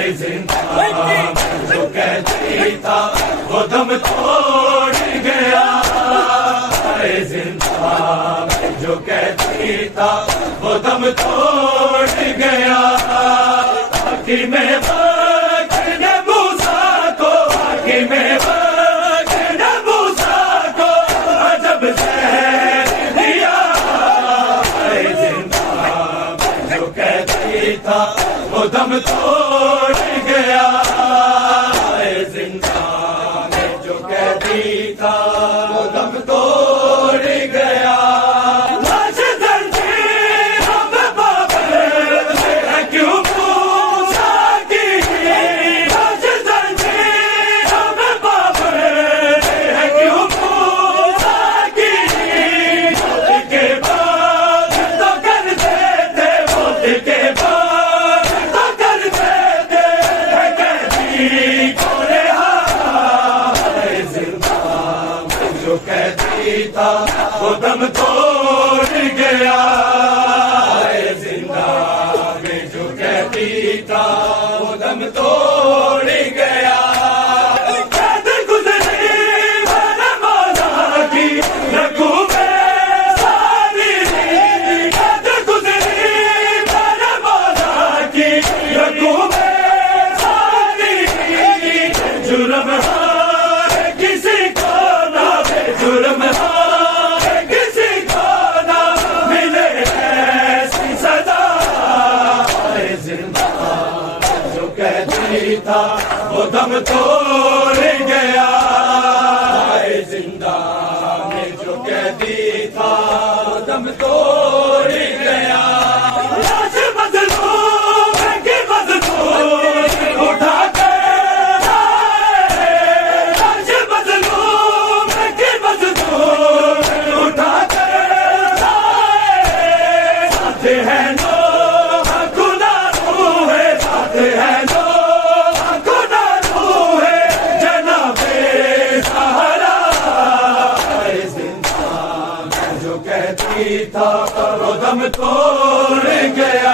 جو کہتی تھا وہ دم توڑ گیا، زندہ جو کہتی تھا وہ دم توڑ گیا، حکیم وقت نے موسیٰ کو، حکیم وقت نے موسیٰ کو عجب زہر دیا، زندہ جو کہتی تھا وہ دم توڑ گیا، زندہ جو کہتی تھا وہ دم توڑ گیا، لاش زنجیر ہم بابر ہے کیوں موسیٰ کی، لاش زنجیر ہم بابر ہے کیوں موسیٰ کی، موت کے بعد تو کرتے تھے، موت کے بعد تو کرتے تھے قیدی کو رہا، زندہ جو کہتی تھا وہ دم توڑ گیا، زندہ جو کہتی تھا وہ دم توڑ گیا، قید گزری میں نے مولا کی رکھوں میں ساری، قید گزری میں نے مولا کی رکھوں میں ساری، جرم ہے کسی کو نہ بے جرم ہے کسی کو نہ ملے ایسی سزا، زندہ جو کہتی تھا وہ دم توڑ گیا، زندہ جو کہتی تھا وہ دم توڑ گیا، لاش مظلوم کی مظلوم اٹھا کے لائے، لاش مظلوم کی مظلوم اٹھا کے لائے، ساتھ ہے نوح خدا روح ہے، ساتھ ہے نوح خدا روح ہے جناب سہرا، زندہ جو کہتی تھا وہ دم توڑ گیا،